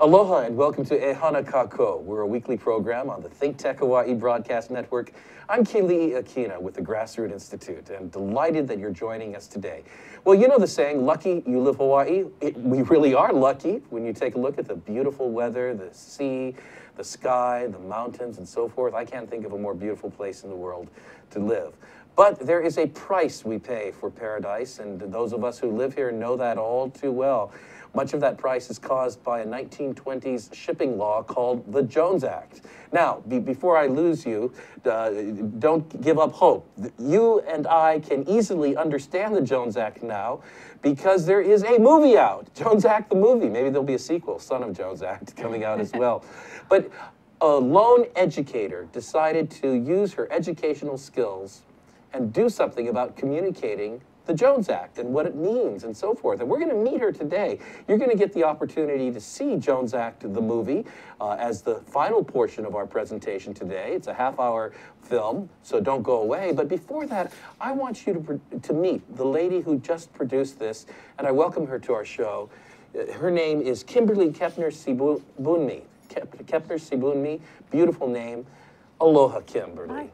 Aloha and welcome to Ehana Kako. We're a weekly program on the ThinkTech Hawaii Broadcast Network. I'm Keli'i Akina with the Grassroots Institute and delighted that you're joining us today. Well, you know the saying, lucky you live Hawaii. We really are lucky when you take a look at the beautiful weather, the sea, the sky, the mountains, and so forth. I can't think of a more beautiful place in the world to live. But there is a price we pay for paradise, and those of us who live here know that all too well. Much of that price is caused by a 1920s shipping law called the Jones Act. Now, before I lose you, don't give up hope. You and I can easily understand the Jones Act now because there is a movie out, Jones Act the movie. Maybe there'll be a sequel, Son of Jones Act, coming out as well. But a lone educator decided to use her educational skills and do something about communicating the Jones Act and what it means and so forth. And we're going to meet her today. You're going to get the opportunity to see Jones Act, the movie, as the final portion of our presentation today. It's a half-hour film, so don't go away. But before that, I want you to meet the lady who just produced this, and I welcome her to our show. Her name is Kimberly Kepner-Sybounmy. Kepner-Sybounmy, beautiful name. Aloha, Kimberly. Hi.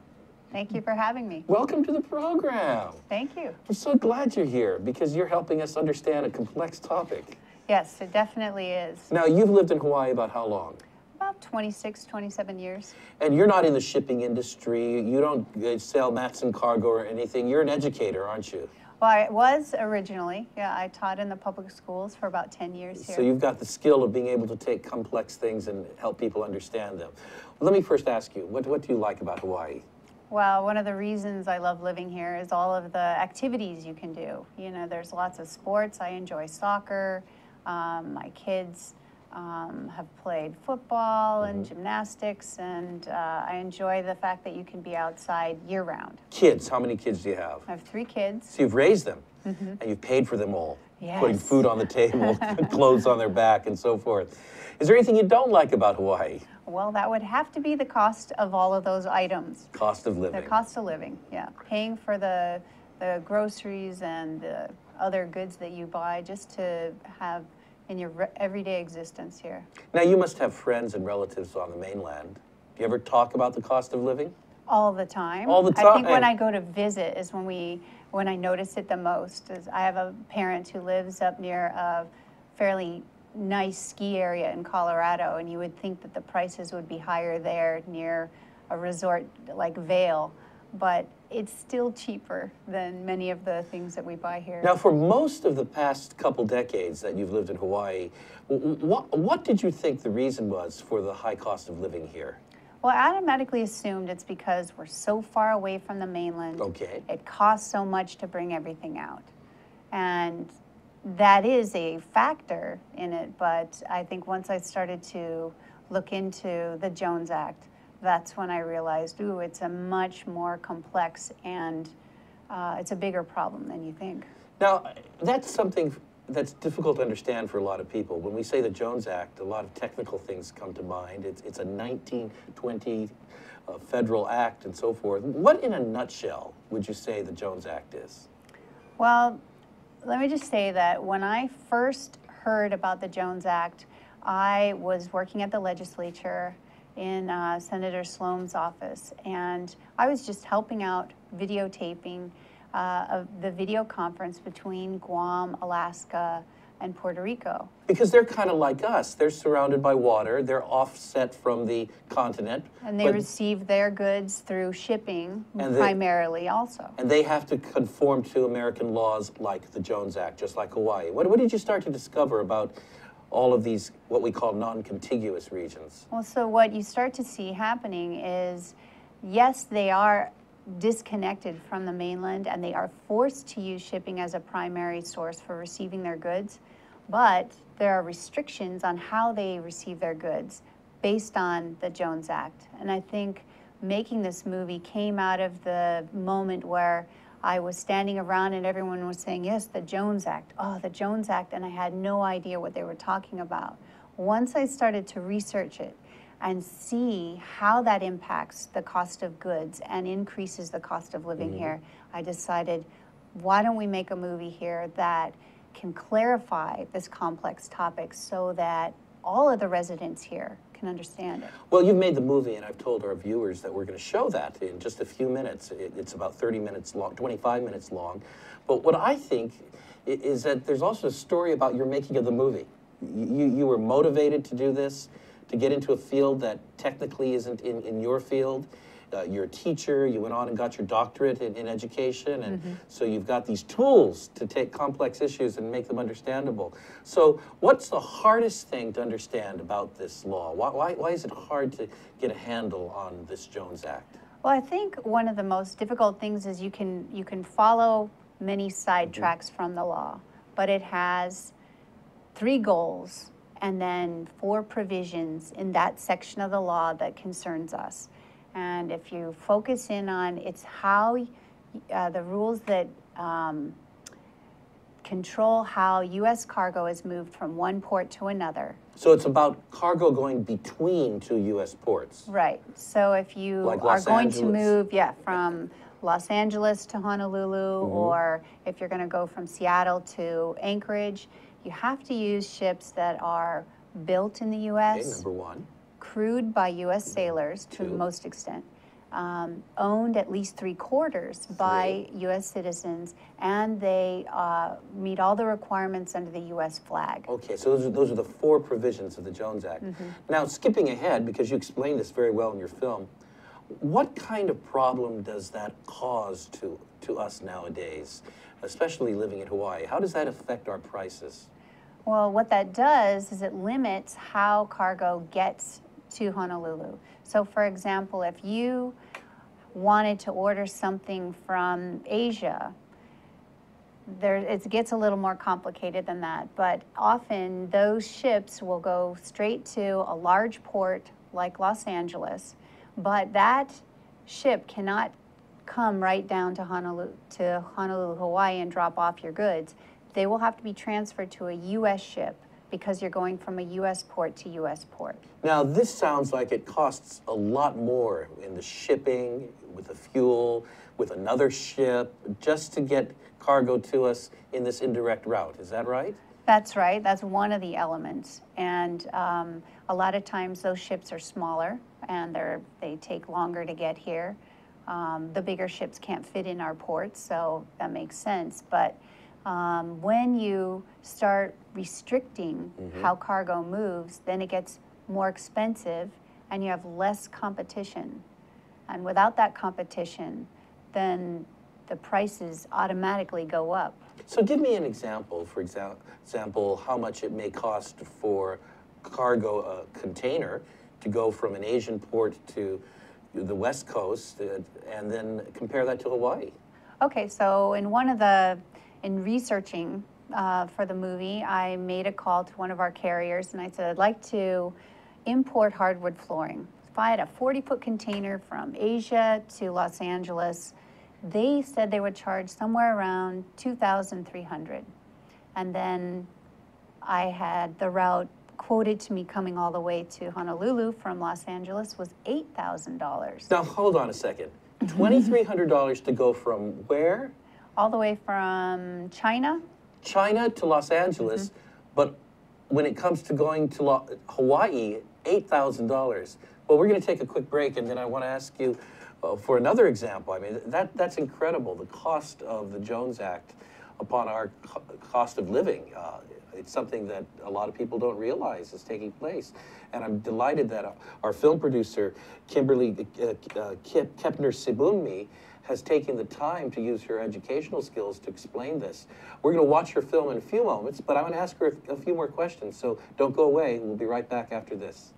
Thank you for having me. Welcome to the program. Thank you. I'm so glad you're here because you're helping us understand a complex topic. Yes, it definitely is. Now, you've lived in Hawaii about how long? About 26, 27 years. And you're not in the shipping industry. You don't sell mats and cargo or anything. You're an educator, aren't you? Well, I was originally. Yeah, I taught in the public schools for about 10 years here. So you've got the skill of being able to take complex things and help people understand them. Let me first ask you, what do you like about Hawaii? Well, one of the reasons I love living here is all of the activities you can do. You know, there's lots of sports. I enjoy soccer. My kids have played football and gymnastics, and I enjoy the fact that you can be outside year-round. Kids, how many kids do you have? I have 3 kids. So you've raised them, and you've paid for them all, Yes. putting food on the table, clothes on their back, and so forth. Is there anything you don't like about Hawaii? Well, that would have to be the cost of all of those items. Cost of living. The cost of living, yeah. Paying for the groceries and the other goods that you buy just to have in your everyday existence here. Now, you must have friends and relatives on the mainland. Do you ever talk about the cost of living? All the time. All the time? I think when I go to visit is when I notice it the most. Is I have a parent who lives up near a fairly nice ski area in Colorado, and you would think that the prices would be higher there near a resort like Vail, but it's still cheaper than many of the things that we buy here. Now, for most of the past couple decades that you've lived in Hawaii, what did you think the reason was for the high cost of living here? Well, I automatically assumed it's because we're so far away from the mainland. Okay. It costs so much to bring everything out. And that is a factor in it, but I think once I started to look into the Jones Act, that's when I realized, ooh, it's a much more complex and it's a bigger problem than you think. Now, that's something that's difficult to understand for a lot of people. When we say the Jones Act, a lot of technical things come to mind. It's a 1920 federal act and so forth. What, in a nutshell, would you say the Jones Act is? Well, let me just say that when I first heard about the Jones Act, I was working at the legislature in Senator Sloan's office, and I was just helping out videotaping of the video conference between Guam, Alaska, and Puerto Rico. Because they're kind of like us. They're surrounded by water. They're offset from the continent. And they receive their goods through shipping primarily also. And they have to conform to American laws like the Jones Act, just like Hawaii. What did you start to discover about all of these, what we call non-contiguous regions? Well, so what you start to see happening is, yes, they are disconnected from the mainland and they are forced to use shipping as a primary source for receiving their goods, but there are restrictions on how they receive their goods based on the Jones Act. And I think making this movie came out of the moment where I was standing around and everyone was saying, yes, the Jones Act, oh, the Jones Act, and I had no idea what they were talking about. Once I started to research it and see how that impacts the cost of goods and increases the cost of living here, I decided, why don't we make a movie here that can clarify this complex topic so that all of the residents here can understand it. Well, you've made the movie, and I've told our viewers that we're going to show that in just a few minutes. It's about 30 minutes long, 25 minutes long. But what I think is that there's also a story about your making of the movie. You were motivated to do this, to get into a field that technically isn't in your field. You're a teacher, you went on and got your doctorate in education, and so you've got these tools to take complex issues and make them understandable. So what's the hardest thing to understand about this law? Why is it hard to get a handle on this Jones Act? Well, I think one of the most difficult things is you can follow many sidetracks from the law, but it has 3 goals and then 4 provisions in that section of the law that concerns us. And if you focus in on it's how the rules that control how U.S. cargo is moved from one port to another. So it's about cargo going between 2 U.S. ports. Right. So if you Like are Los going to Angeles. move, from Los Angeles to Honolulu, or if you're going to go from Seattle to Anchorage, you have to use ships that are built in the U.S. Okay, number 1. Crewed by U.S. sailors to 2. the most extent, owned at least 3/4 by U.S. citizens, and they meet all the requirements under the U.S. flag. Okay, so those are the 4 provisions of the Jones Act. Now, skipping ahead, because you explained this very well in your film, what kind of problem does that cause to us nowadays, especially living in Hawaii? How does that affect our prices? Well, what that does is it limits how cargo gets to Honolulu. So for example, if you wanted to order something from Asia, it gets a little more complicated than that, but often those ships will go straight to a large port like Los Angeles, but that ship cannot come right down to Honolulu, Hawaii and drop off your goods. They will have to be transferred to a U.S. ship because you're going from a U.S. port to U.S. port. Now, this sounds like it costs a lot more in the shipping, with the fuel, with another ship, just to get cargo to us in this indirect route. Is that right? That's right. That's one of the elements. And a lot of times those ships are smaller and they take longer to get here. The bigger ships can't fit in our ports, so that makes sense. But when you start restricting how cargo moves, then it gets more expensive and you have less competition. And without that competition, then the prices automatically go up. So give me an example, for example, how much it may cost for cargo container to go from an Asian port to the West Coast, and then compare that to Hawaii. Okay, so in researching for the movie, I made a call to one of our carriers and I said, I'd like to import hardwood flooring. If I had a 40-foot container from Asia to Los Angeles, they said they would charge somewhere around $2,300. And then I had the route quoted to me coming all the way to Honolulu from Los Angeles was $8,000. Now, hold on a second. $2,300 to go from where? All the way from China. China to Los Angeles, but when it comes to going to Hawaii, $8,000. Well, we're going to take a quick break, and then I want to ask you for another example. I mean, that's incredible, the cost of the Jones Act upon our cost of living. It's something that a lot of people don't realize is taking place. And I'm delighted that our film producer, Kepner-Sybounmy, has taken the time to use her educational skills to explain this. We're going to watch her film in a few moments, but I'm going to ask her a few more questions, so don't go away. We'll be right back after this.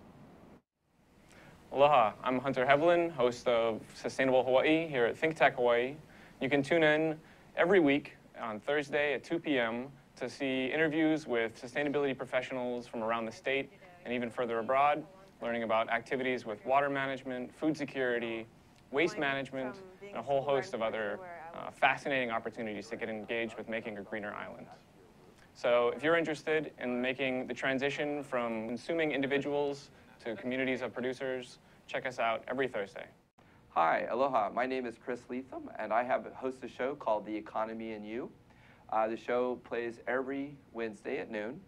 Aloha, I'm Hunter Hevelin, host of Sustainable Hawaii here at ThinkTech Hawaii. You can tune in every week on Thursday at 2 p.m. to see interviews with sustainability professionals from around the state and even further abroad, learning about activities with water management, food security, waste management, and a whole host of other fascinating opportunities to get engaged with making a greener island. So if you're interested in making the transition from consuming individuals to communities of producers, check us out every Thursday. Hi, aloha. My name is Chris Leatham, and I host a show called The Economy and You. The show plays every Wednesday at noon,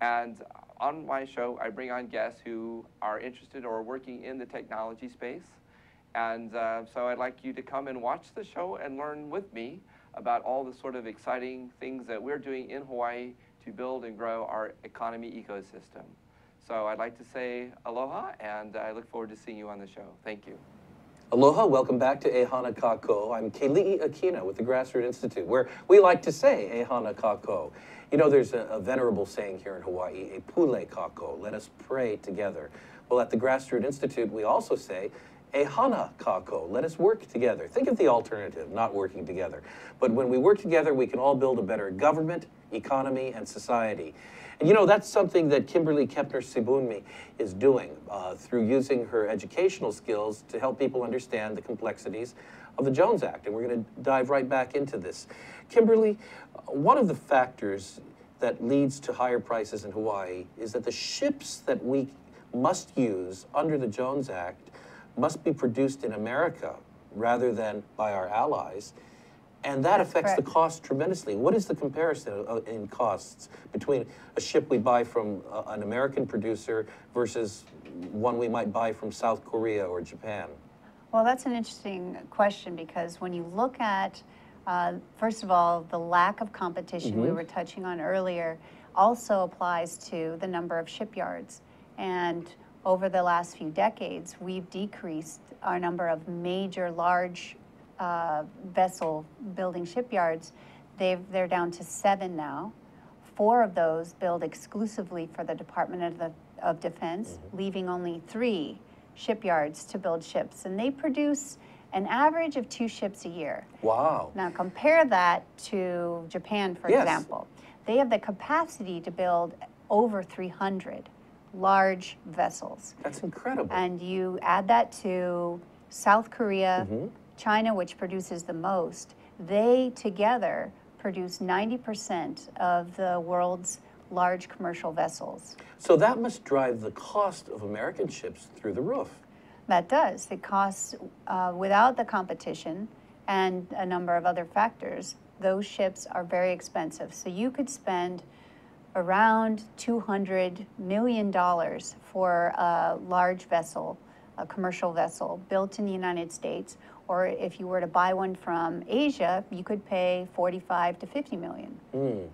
and on my show, I bring on guests who are interested or working in the technology space. And so I'd like you to come and watch the show and learn with me about all the sort of exciting things that we're doing in Hawaii to build and grow our economy ecosystem. So I'd like to say aloha, and I look forward to seeing you on the show. Thank you. Aloha, welcome back to Ehana Kako. I'm Keli'i Akina with the Grassroot Institute, where we like to say Ehana Kako. You know, there's a venerable saying here in Hawaii, e pule kako, let us pray together. Well, at the Grassroot Institute, we also say, Ehana kako, let us work together. Think of the alternative, not working together. But when we work together, we can all build a better government, economy, and society. And you know, that's something that Kimberly Kepner-Sybounmy is doing through using her educational skills to help people understand the complexities of the Jones Act. And we're going to dive right back into this. Kimberly, one of the factors that leads to higher prices in Hawaii is that the ships that we must use under the Jones Act must be produced in America rather than by our allies. And that affects the cost tremendously. What is the comparison in costs between a ship we buy from an American producer versus one we might buy from South Korea or Japan? Well, that's an interesting question, because when you look at, first of all, the lack of competition we were touching on earlier also applies to the number of shipyards. And over the last few decades, we've decreased our number of major, large vessel building shipyards. They're down to 7 now. 4 of those build exclusively for the Department of Defense, leaving only 3 shipyards to build ships. And they produce an average of 2 ships a year. Wow. Now compare that to Japan, for example. They have the capacity to build over 300 large vessels. That's incredible. And you add that to South Korea, China, which produces the most. They together produce 90% of the world's large commercial vessels. So that must drive the cost of American ships through the roof. That does. It costs, without the competition and a number of other factors, those ships are very expensive. So you could spend around $200 million for a large vessel, a commercial vessel built in the United States, or if you were to buy one from Asia, you could pay 45 to 50 million.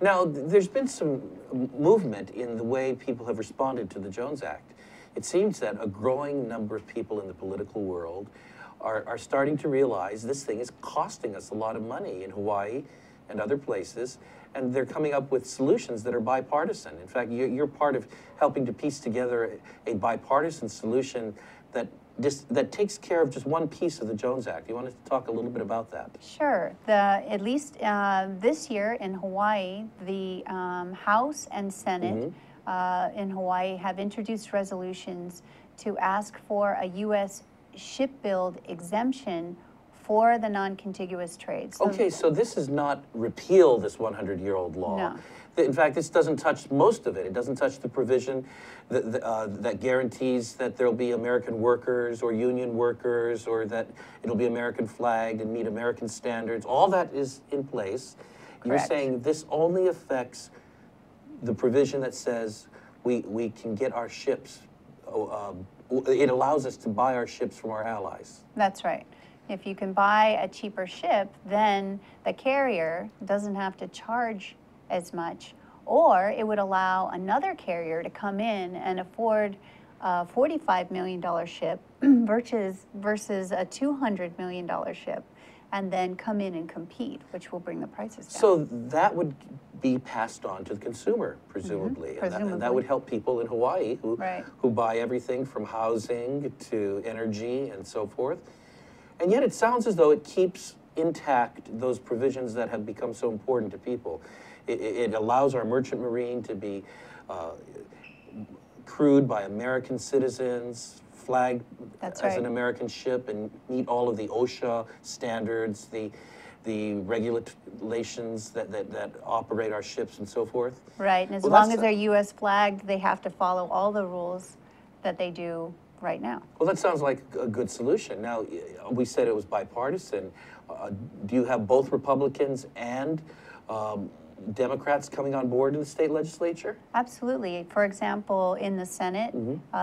Now, there's been some movement in the way people have responded to the Jones Act. It seems that a growing number of people in the political world are starting to realize this thing is costing us a lot of money in Hawaii and other places, and they're coming up with solutions that are bipartisan. In fact, you're part of helping to piece together a bipartisan solution that takes care of just one piece of the Jones Act. You want to talk a little bit about that? Sure. At least this year in Hawaii, the House and Senate in Hawaii have introduced resolutions to ask for a U.S. shipbuild exemption for the non-contiguous trades. Okay, so this is not repeal this 100-year-old law. No. In fact, this doesn't touch most of it. It doesn't touch the provision that guarantees that there'll be American workers or union workers, or that it'll be American flagged and meet American standards. All that is in place. Correct. You're saying this only affects the provision that says we can get our ships, it allows us to buy our ships from our allies. That's right. If you can buy a cheaper ship, then the carrier doesn't have to charge as much, or it would allow another carrier to come in and afford a $45 million ship versus a $200 million ship, and then come in and compete, which will bring the prices down. So that would be passed on to the consumer, presumably. And that would help people in Hawaii who buy everything from housing to energy and so forth. And yet it sounds as though it keeps intact those provisions that have become so important to people. It allows our merchant marine to be crewed by American citizens, flagged as an American ship, and meet all of the OSHA standards, the regulations that operate our ships and so forth. Right, and as long as they're U.S. flagged, they have to follow all the rules that they do right now. Well, that sounds like a good solution. Now, we said it was bipartisan. Do you have both Republicans and Democrats coming on board in the state legislature? Absolutely. For example, in the Senate,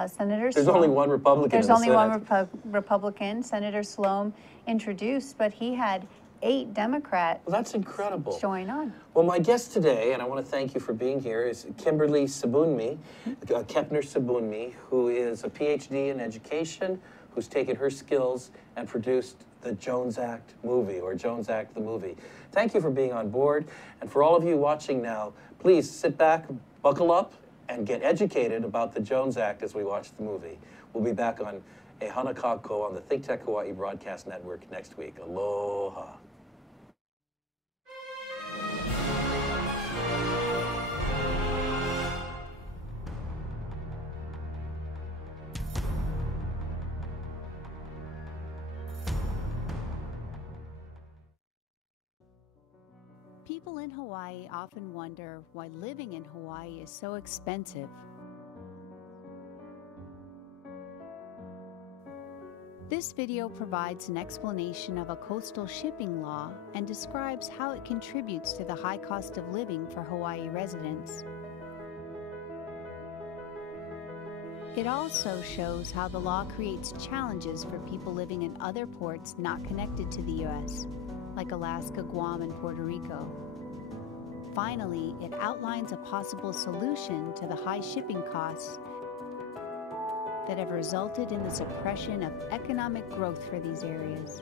Senator There's Sloan, only one Republican there's in the only one Senate. Republican, Senator Sloan introduced, but he had 8 Democrats Well, that's incredible. join on. Well, my guest today, and I want to thank you for being here, is Keli'i Akina, Kepner-Sybounmy, who is a Ph.D. in education, who's taken her skills and produced the Jones Act movie, or Jones Act the movie. Thank you for being on board. And for all of you watching now, please sit back, buckle up, and get educated about the Jones Act as we watch the movie. We'll be back on Ehana Kako on the ThinkTech Hawaii Broadcast Network next week. Aloha. People in Hawaii often wonder why living in Hawaii is so expensive. This video provides an explanation of a coastal shipping law and describes how it contributes to the high cost of living for Hawaii residents. It also shows how the law creates challenges for people living in other ports not connected to the U.S., like Alaska, Guam, and Puerto Rico. Finally, it outlines a possible solution to the high shipping costs that have resulted in the suppression of economic growth for these areas.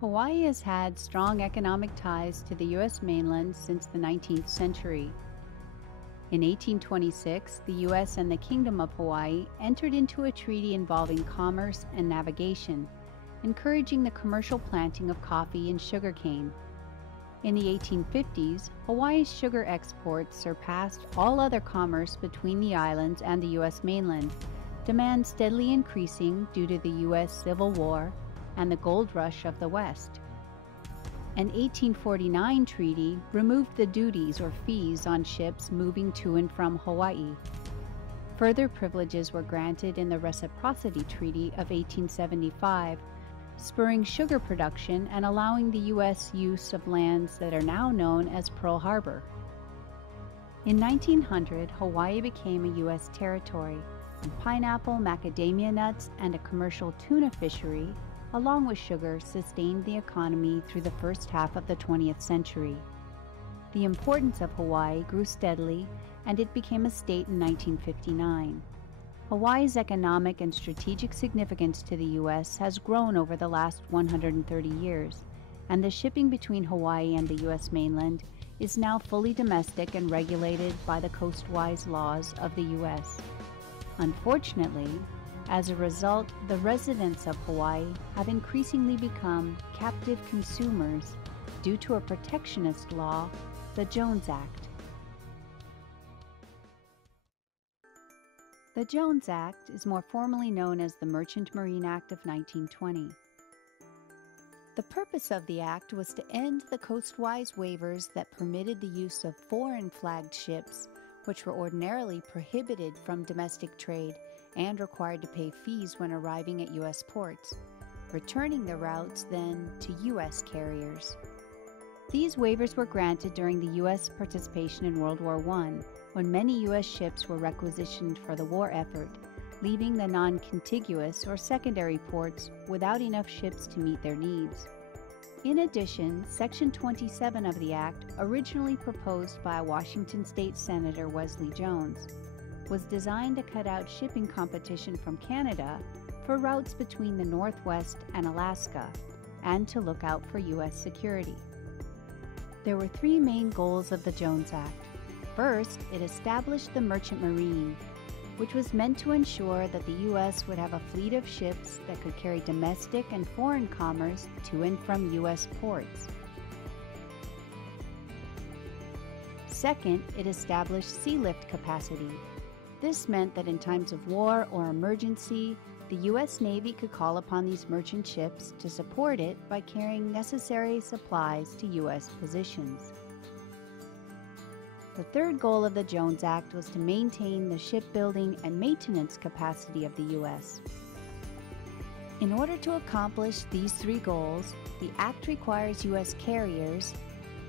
Hawaii has had strong economic ties to the U.S. mainland since the 19th century. In 1826, the U.S. and the Kingdom of Hawaii entered into a treaty involving commerce and navigation, encouraging the commercial planting of coffee and sugarcane. In the 1850s, Hawaii's sugar exports surpassed all other commerce between the islands and the U.S. mainland, demand steadily increasing due to the U.S. Civil War and the gold rush of the West. An 1849 treaty removed the duties or fees on ships moving to and from Hawaii. Further privileges were granted in the Reciprocity Treaty of 1875, spurring sugar production and allowing the U.S. use of lands that are now known as Pearl Harbor. In 1900, Hawaii became a U.S. territory, and pineapple, macadamia nuts, and a commercial tuna fishery, along with sugar, sustained the economy through the first half of the 20th century. The importance of Hawaii grew steadily, and it became a state in 1959. Hawaii's economic and strategic significance to the U.S. has grown over the last 130 years, and the shipping between Hawaii and the U.S. mainland is now fully domestic and regulated by the coastwise laws of the U.S. Unfortunately, as a result, the residents of Hawaii have increasingly become captive consumers due to a protectionist law, the Jones Act. The Jones Act is more formally known as the Merchant Marine Act of 1920. The purpose of the act was to end the coastwise waivers that permitted the use of foreign-flagged ships, which were ordinarily prohibited from domestic trade and required to pay fees when arriving at U.S. ports, returning the routes then to U.S. carriers. These waivers were granted during the U.S. participation in World War I, when many U.S. ships were requisitioned for the war effort, leaving the non-contiguous or secondary ports without enough ships to meet their needs. In addition, Section 27 of the Act, originally proposed by Washington State Senator Wesley Jones, was designed to cut out shipping competition from Canada for routes between the Northwest and Alaska, and to look out for U.S. security. There were 3 main goals of the Jones Act. First, it established the Merchant Marine, which was meant to ensure that the U.S. would have a fleet of ships that could carry domestic and foreign commerce to and from U.S. ports. Second, it established sea lift capacity. This meant that in times of war or emergency, the U.S. Navy could call upon these merchant ships to support it by carrying necessary supplies to U.S. positions. The third goal of the Jones Act was to maintain the shipbuilding and maintenance capacity of the U.S. In order to accomplish these three goals, the Act requires U.S. carriers,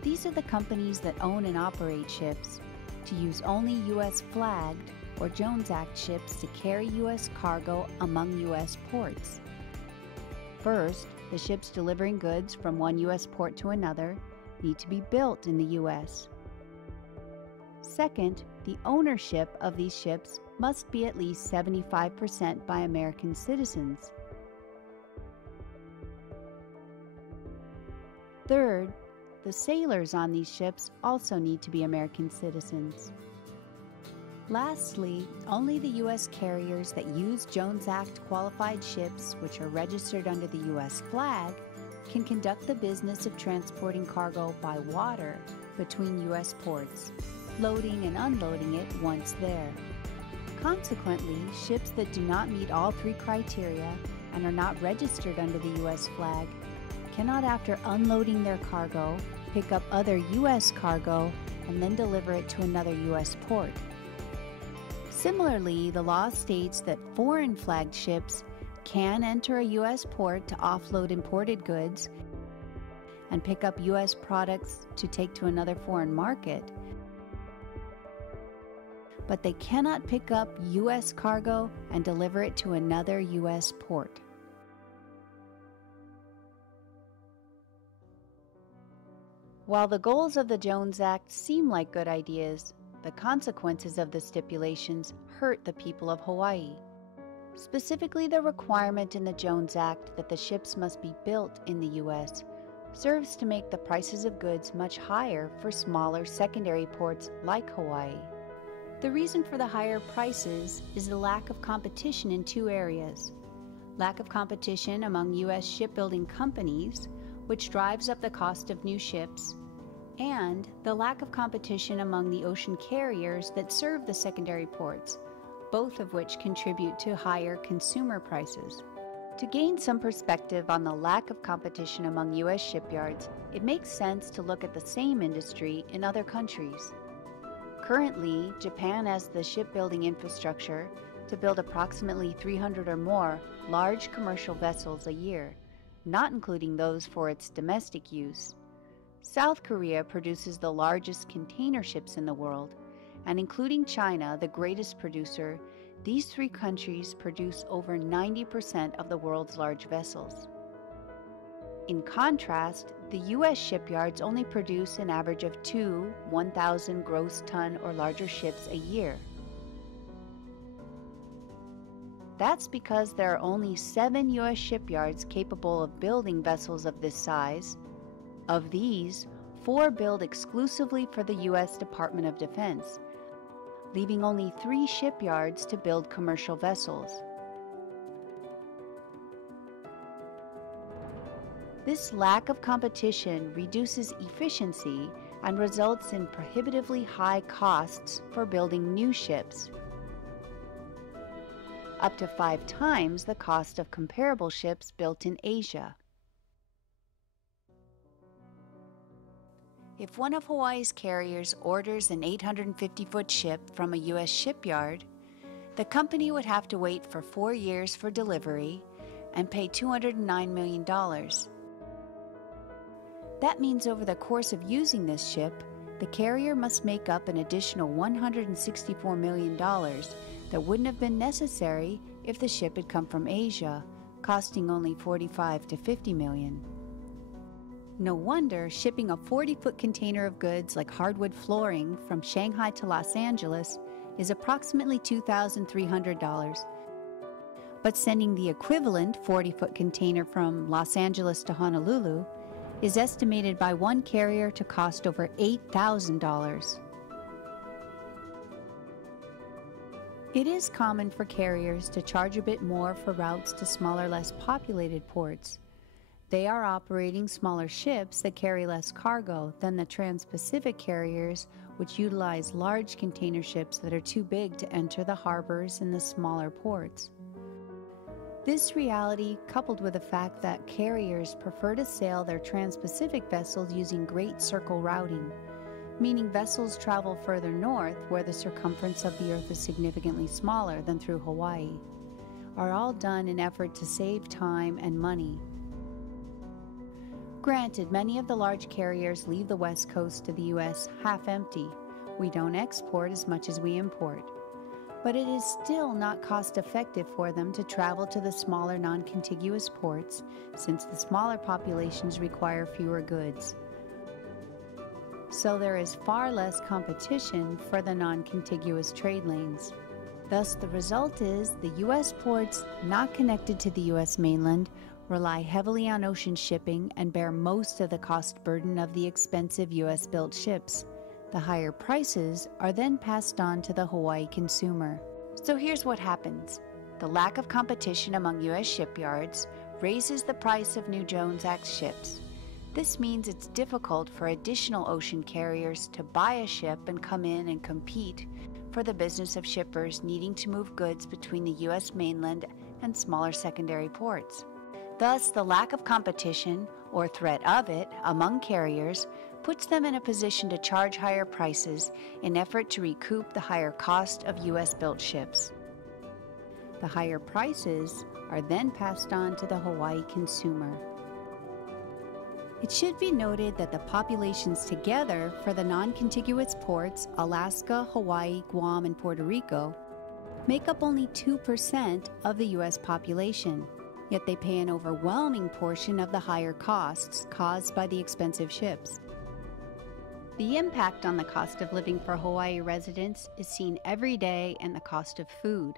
these are the companies that own and operate ships, to use only U.S. flagged or Jones Act ships to carry U.S. cargo among U.S. ports. First, the ships delivering goods from one U.S. port to another need to be built in the U.S. Second, the ownership of these ships must be at least 75% by American citizens. Third, the sailors on these ships also need to be American citizens. Lastly, only the U.S. carriers that use Jones Act qualified ships, which are registered under the U.S. flag, can conduct the business of transporting cargo by water between U.S. ports, loading and unloading it once there. Consequently, ships that do not meet all three criteria and are not registered under the U.S. flag cannot, after unloading their cargo, pick up other U.S. cargo and then deliver it to another U.S. port. Similarly, the law states that foreign flagged ships can enter a U.S. port to offload imported goods and pick up U.S. products to take to another foreign market, but they cannot pick up U.S. cargo and deliver it to another U.S. port. While the goals of the Jones Act seem like good ideas, the consequences of the stipulations hurt the people of Hawaii. Specifically, the requirement in the Jones Act that the ships must be built in the U.S. serves to make the prices of goods much higher for smaller secondary ports like Hawaii. The reason for the higher prices is the lack of competition in two areas. Lack of competition among U.S. shipbuilding companies, which drives up the cost of new ships, and the lack of competition among the ocean carriers that serve the secondary ports, both of which contribute to higher consumer prices. To gain some perspective on the lack of competition among U.S. shipyards, it makes sense to look at the same industry in other countries. Currently, Japan has the shipbuilding infrastructure to build approximately 300 or more large commercial vessels a year, not including those for its domestic use. South Korea produces the largest container ships in the world, and including China, the greatest producer, these three countries produce over 90% of the world's large vessels. In contrast, the U.S. shipyards only produce an average of 2 1,000 gross ton or larger ships a year. That's because there are only 7 U.S. shipyards capable of building vessels of this size. Of these, 4 build exclusively for the U.S. Department of Defense, leaving only 3 shipyards to build commercial vessels. This lack of competition reduces efficiency and results in prohibitively high costs for building new ships, up to 5 times the cost of comparable ships built in Asia. If one of Hawaii's carriers orders an 850-foot ship from a U.S. shipyard, the company would have to wait for 4 years for delivery and pay $209 million. That means over the course of using this ship, the carrier must make up an additional $164 million that wouldn't have been necessary if the ship had come from Asia, costing only $45 to $50 million. No wonder shipping a 40-foot container of goods like hardwood flooring from Shanghai to Los Angeles is approximately $2,300. But sending the equivalent 40-foot container from Los Angeles to Honolulu is estimated by one carrier to cost over $8,000. It is common for carriers to charge a bit more for routes to smaller, less populated ports. They are operating smaller ships that carry less cargo than the trans-Pacific carriers, which utilize large container ships that are too big to enter the harbors in the smaller ports. This reality, coupled with the fact that carriers prefer to sail their trans-Pacific vessels using Great Circle routing, meaning vessels travel further north where the circumference of the Earth is significantly smaller than through Hawaii, are all done in effort to save time and money. Granted, many of the large carriers leave the west coast of the U.S. half empty. We don't export as much as we import. But it is still not cost-effective for them to travel to the smaller non-contiguous ports, since the smaller populations require fewer goods. So there is far less competition for the non-contiguous trade lanes. Thus, the result is the U.S. ports not connected to the U.S. mainland rely heavily on ocean shipping and bear most of the cost burden of the expensive U.S.-built ships. The higher prices are then passed on to the Hawaii consumer. So here's what happens. The lack of competition among U.S. shipyards raises the price of new Jones Act ships. This means it's difficult for additional ocean carriers to buy a ship and come in and compete for the business of shippers needing to move goods between the U.S. mainland and smaller secondary ports. Thus, the lack of competition, or threat of it, among carriers puts them in a position to charge higher prices in effort to recoup the higher cost of U.S.-built ships. The higher prices are then passed on to the Hawaii consumer. It should be noted that the populations together for the non-contiguous ports, Alaska, Hawaii, Guam, and Puerto Rico, make up only 2% of the U.S. population, yet they pay an overwhelming portion of the higher costs caused by the expensive ships. The impact on the cost of living for Hawaii residents is seen every day in the cost of food.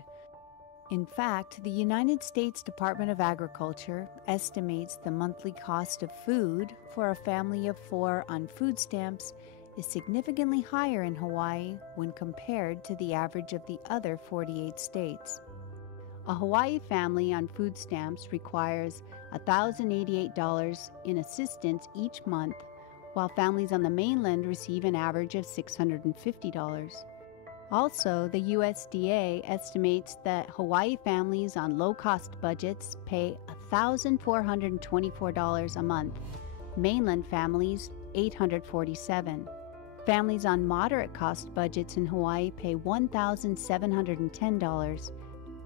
In fact, the United States Department of Agriculture estimates the monthly cost of food for a family of 4 on food stamps is significantly higher in Hawaii when compared to the average of the other 48 states. A Hawaii family on food stamps requires $1,088 in assistance each month, while families on the mainland receive an average of $650. Also, the USDA estimates that Hawaii families on low-cost budgets pay $1,424 a month, mainland families $847. Families on moderate-cost budgets in Hawaii pay $1,710.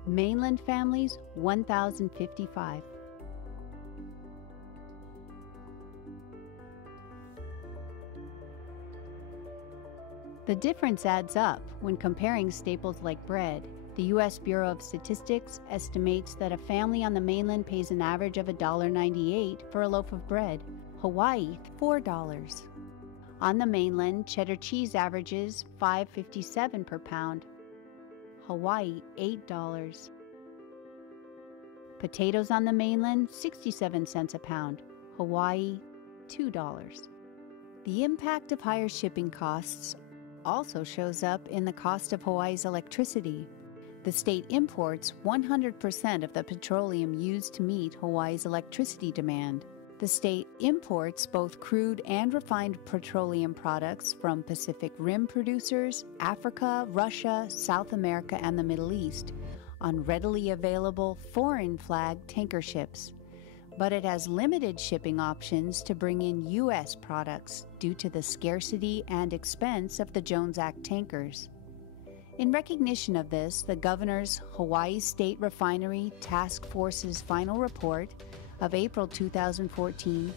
Mainland families, $1,055. The difference adds up when comparing staples like bread. The U.S. Bureau of Statistics estimates that a family on the mainland pays an average of $1.98 for a loaf of bread. Hawaii, $4. On the mainland, cheddar cheese averages $5.57 per pound. Hawaii, $8. Potatoes on the mainland, 67 cents a pound. Hawaii, $2. The impact of higher shipping costs also shows up in the cost of Hawaii's electricity. The state imports 100% of the petroleum used to meet Hawaii's electricity demand. The state imports both crude and refined petroleum products from Pacific Rim producers, Africa, Russia, South America, and the Middle East on readily available foreign flag tanker ships. But it has limited shipping options to bring in U.S. products due to the scarcity and expense of the Jones Act tankers. In recognition of this, the governor's Hawaii State Refinery Task Force's final report of April 2014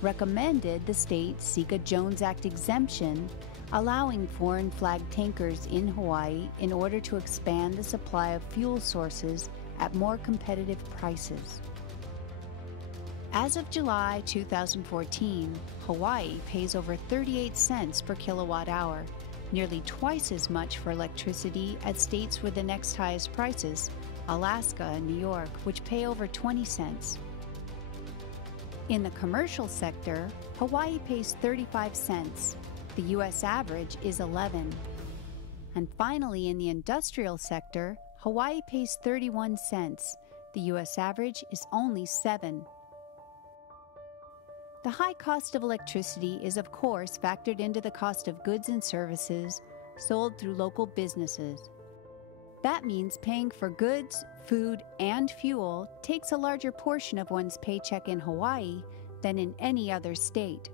recommended the state seek a Jones Act exemption, allowing foreign flag tankers in Hawaii in order to expand the supply of fuel sources at more competitive prices. As of July 2014, Hawaii pays over 38 cents per kilowatt hour, nearly twice as much for electricity as states with the next highest prices, Alaska and New York, which pay over 20 cents. In the commercial sector, Hawaii pays 35 cents. The U.S. average is 11. And finally, in the industrial sector, Hawaii pays 31 cents. The U.S. average is only 7. The high cost of electricity is, of course, factored into the cost of goods and services sold through local businesses. That means paying for goods, food, and fuel takes a larger portion of one's paycheck in Hawaii than in any other state.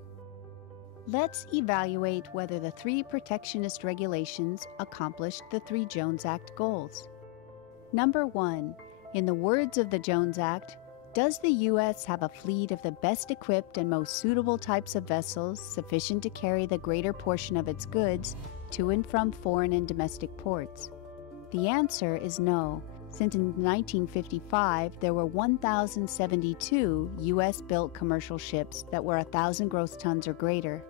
Let's evaluate whether the 3 protectionist regulations accomplished the 3 Jones Act goals. Number 1. In the words of the Jones Act, does the U.S. have a fleet of the best equipped and most suitable types of vessels sufficient to carry the greater portion of its goods to and from foreign and domestic ports? The answer is no, since in 1955 there were 1,072 U.S.-built commercial ships that were 1,000 gross tons or greater.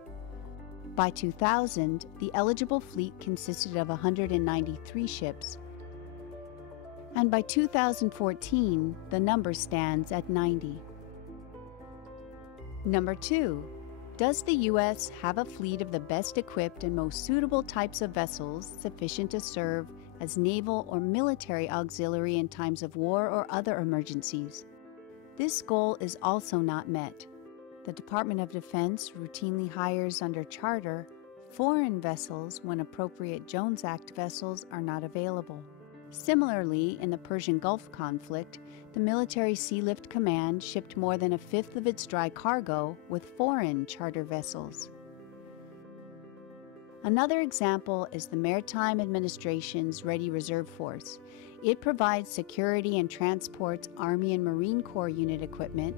By 2000, the eligible fleet consisted of 193 ships. And by 2014, the number stands at 90. Number 2. Does the U.S. have a fleet of the best equipped and most suitable types of vessels sufficient to serve as naval or military auxiliary in times of war or other emergencies? This goal is also not met. The Department of Defense routinely hires under charter foreign vessels when appropriate Jones Act vessels are not available. Similarly, in the Persian Gulf conflict, the Military Sealift Command shipped more than 1/5 of its dry cargo with foreign charter vessels. Another example is the Maritime Administration's Ready Reserve Force. It provides security and transports Army and Marine Corps unit equipment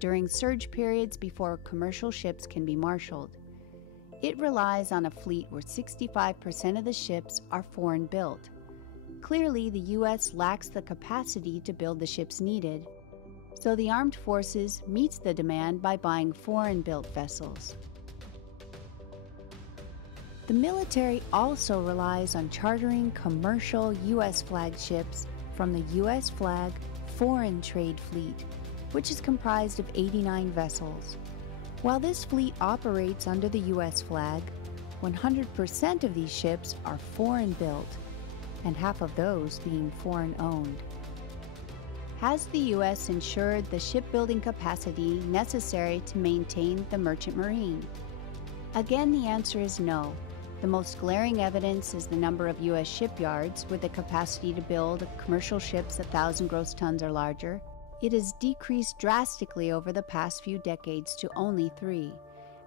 during surge periods before commercial ships can be marshaled. It relies on a fleet where 65% of the ships are foreign-built. Clearly, the U.S. lacks the capacity to build the ships needed, so the armed forces meets the demand by buying foreign-built vessels. The military also relies on chartering commercial U.S. flagged ships from the U.S. flag Foreign Trade Fleet, which is comprised of 89 vessels. While this fleet operates under the U.S. flag, 100% of these ships are foreign-built, and half of those being foreign-owned. Has the U.S. ensured the shipbuilding capacity necessary to maintain the merchant marine? Again, the answer is no. The most glaring evidence is the number of U.S. shipyards with the capacity to build commercial ships 1,000 gross tons or larger. It has decreased drastically over the past few decades to only 3.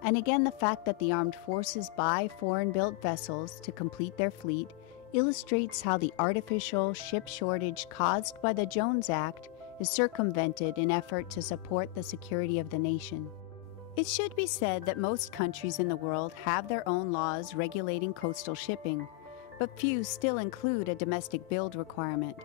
And again, the fact that the armed forces buy foreign-built vessels to complete their fleet illustrates how the artificial ship shortage caused by the Jones Act is circumvented in effort to support the security of the nation. It should be said that most countries in the world have their own laws regulating coastal shipping, but few still include a domestic build requirement.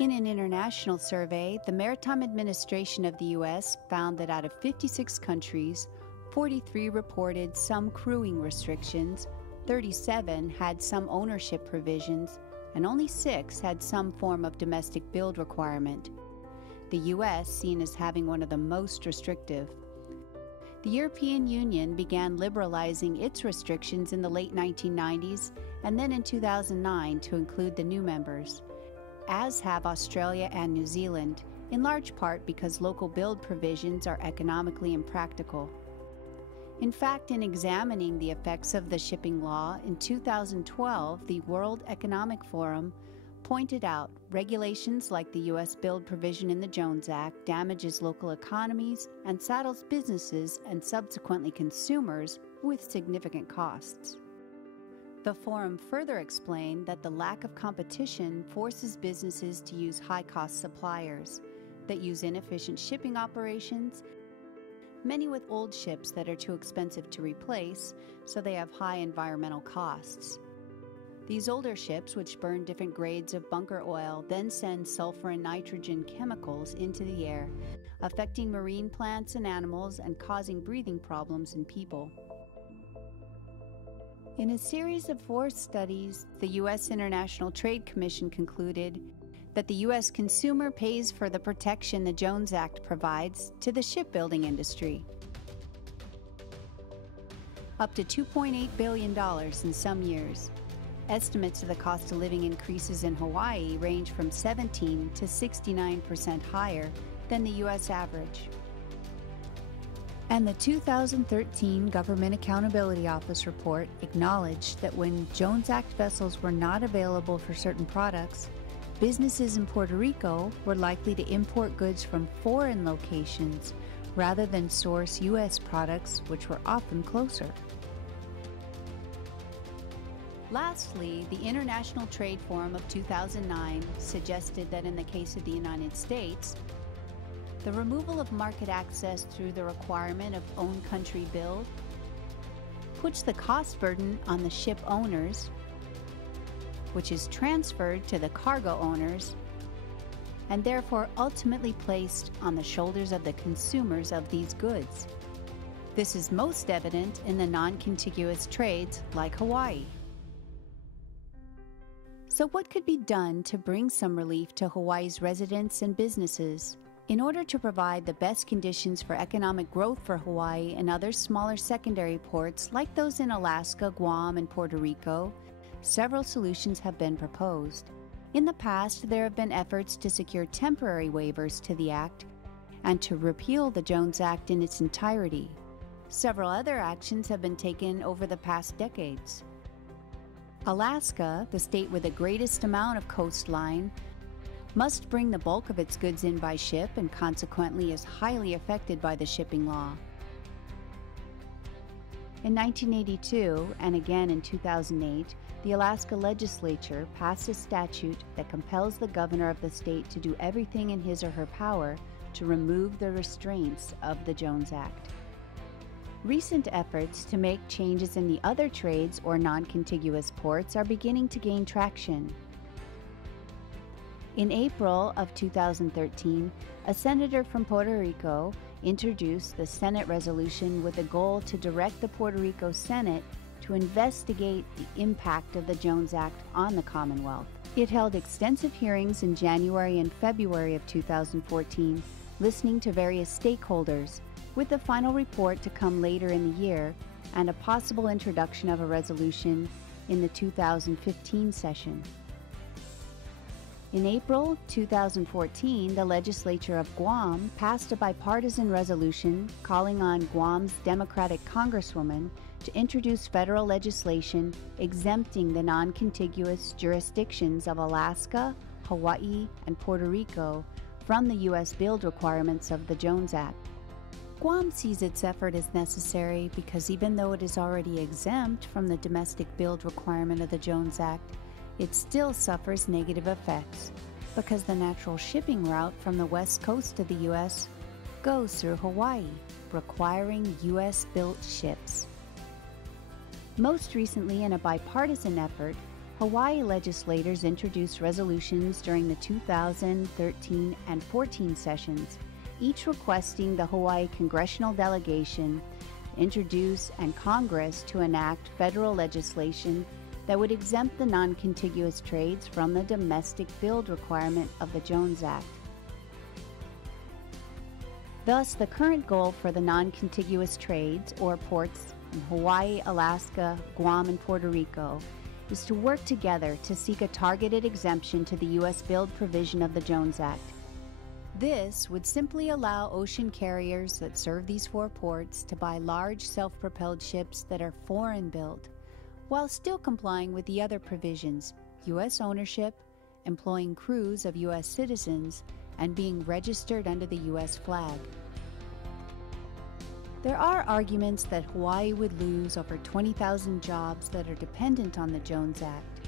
In an international survey, the Maritime Administration of the U.S. found that out of 56 countries, 43 reported some crewing restrictions, 37 had some ownership provisions, and only 6 had some form of domestic build requirement. The U.S. seen as having one of the most restrictive. The European Union began liberalizing its restrictions in the late 1990s and then in 2009 to include the new members, as have Australia and New Zealand, in large part because local build provisions are economically impractical. In fact, in examining the effects of the shipping law, in 2012, the World Economic Forum pointed out regulations like the U.S. build provision in the Jones Act damages local economies and saddles businesses and subsequently consumers with significant costs. The forum further explained that the lack of competition forces businesses to use high-cost suppliers that use inefficient shipping operations, many with old ships that are too expensive to replace, so they have high environmental costs. These older ships, which burn different grades of bunker oil, then send sulfur and nitrogen chemicals into the air, affecting marine plants and animals and causing breathing problems in people. In a series of 4 studies, the U.S. International Trade Commission concluded that the U.S. consumer pays for the protection the Jones Act provides to the shipbuilding industry. Up to $2.8 billion in some years. Estimates of the cost of living increases in Hawaii range from 17% to 69% higher than the U.S. average. And the 2013 Government Accountability Office report acknowledged that when Jones Act vessels were not available for certain products, businesses in Puerto Rico were likely to import goods from foreign locations rather than source U.S. products, which were often closer. Lastly, the International Trade Forum of 2009 suggested that in the case of the United States, the removal of market access through the requirement of own country build puts the cost burden on the ship owners, which is transferred to the cargo owners, and therefore ultimately placed on the shoulders of the consumers of these goods. This is most evident in the non-contiguous trades like Hawaii. So what could be done to bring some relief to Hawaii's residents and businesses? In order to provide the best conditions for economic growth for Hawaii and other smaller secondary ports like those in Alaska, Guam, and Puerto Rico, several solutions have been proposed. In the past, there have been efforts to secure temporary waivers to the Act and to repeal the Jones Act in its entirety. Several other actions have been taken over the past decades. Alaska, the state with the greatest amount of coastline, must bring the bulk of its goods in by ship and consequently is highly affected by the shipping law. In 1982 and again in 2008, the Alaska legislature passed a statute that compels the governor of the state to do everything in his or her power to remove the restraints of the Jones Act. Recent efforts to make changes in the other trades or non-contiguous ports are beginning to gain traction. In April of 2013, a senator from Puerto Rico introduced the Senate resolution with a goal to direct the Puerto Rico Senate to investigate the impact of the Jones Act on the Commonwealth. It held extensive hearings in January and February of 2014, listening to various stakeholders, with the final report to come later in the year and a possible introduction of a resolution in the 2015 session. In April 2014, the legislature of Guam passed a bipartisan resolution calling on Guam's Democratic Congresswoman to introduce federal legislation exempting the non-contiguous jurisdictions of Alaska, Hawaii, and Puerto Rico from the U.S. build requirements of the Jones Act. Guam sees its effort as necessary because even though it is already exempt from the domestic build requirement of the Jones Act, it still suffers negative effects because the natural shipping route from the west coast of the U.S. goes through Hawaii, requiring U.S.-built ships. Most recently, in a bipartisan effort, Hawaii legislators introduced resolutions during the 2013 and 14 sessions, each requesting the Hawaii congressional delegation introduce and Congress to enact federal legislation that would exempt the non-contiguous trades from the domestic build requirement of the Jones Act. Thus, the current goal for the non-contiguous trades, or ports, in Hawaii, Alaska, Guam, and Puerto Rico, is to work together to seek a targeted exemption to the U.S. build provision of the Jones Act. This would simply allow ocean carriers that serve these four ports to buy large self-propelled ships that are foreign-built, while still complying with the other provisions, U.S. ownership, employing crews of U.S. citizens, and being registered under the U.S. flag. There are arguments that Hawaii would lose over 20,000 jobs that are dependent on the Jones Act.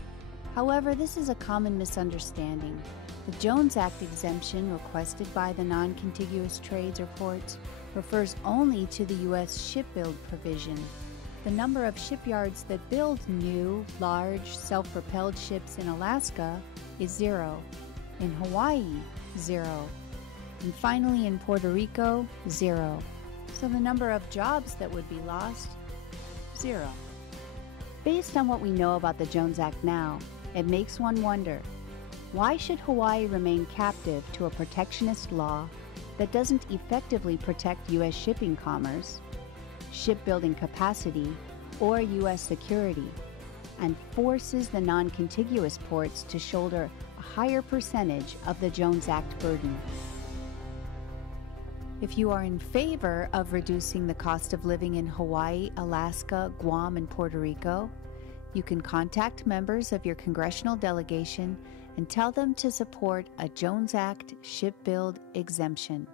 However, this is a common misunderstanding. The Jones Act exemption requested by the non-contiguous trades or ports refers only to the U.S. shipbuild provision. The number of shipyards that build new, large, self-propelled ships in Alaska is 0. In Hawaii, 0. And finally in Puerto Rico, 0. So the number of jobs that would be lost, 0. Based on what we know about the Jones Act now, it makes one wonder, why should Hawaii remain captive to a protectionist law that doesn't effectively protect U.S. shipping commerce, shipbuilding capacity, or U.S. security, and forces the non-contiguous ports to shoulder a higher percentage of the Jones Act burden? If you are in favor of reducing the cost of living in Hawaii, Alaska, Guam, and Puerto Rico, you can contact members of your congressional delegation and tell them to support a Jones Act shipbuild exemption.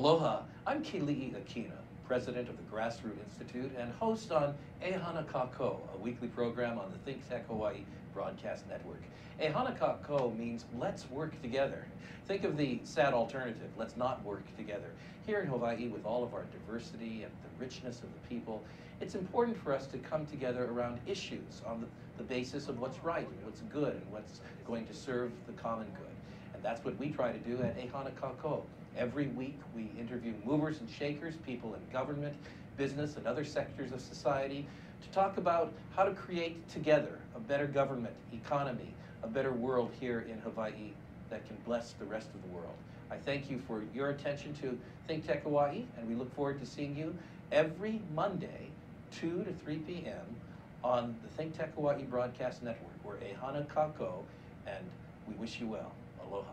Aloha, I'm Keli'i Akina, president of the Grassroots Institute and host on Ehana Kako, a weekly program on the ThinkTech Hawaii broadcast network. Ehana Kako means let's work together. Think of the sad alternative, let's not work together. Here in Hawaii, with all of our diversity and the richness of the people, it's important for us to come together around issues on the basis of what's right and what's good and what's going to serve the common good. And that's what we try to do at Ehana Kako. Every week we interview movers and shakers, people in government, business, and other sectors of society to talk about how to create together a better government, economy, a better world here in Hawaii that can bless the rest of the world. I thank you for your attention to ThinkTech Hawaii, and we look forward to seeing you every Monday, 2 to 3 p.m. on the ThinkTech Hawaii Broadcast Network. We're Ehana Kako, and we wish you well. Aloha.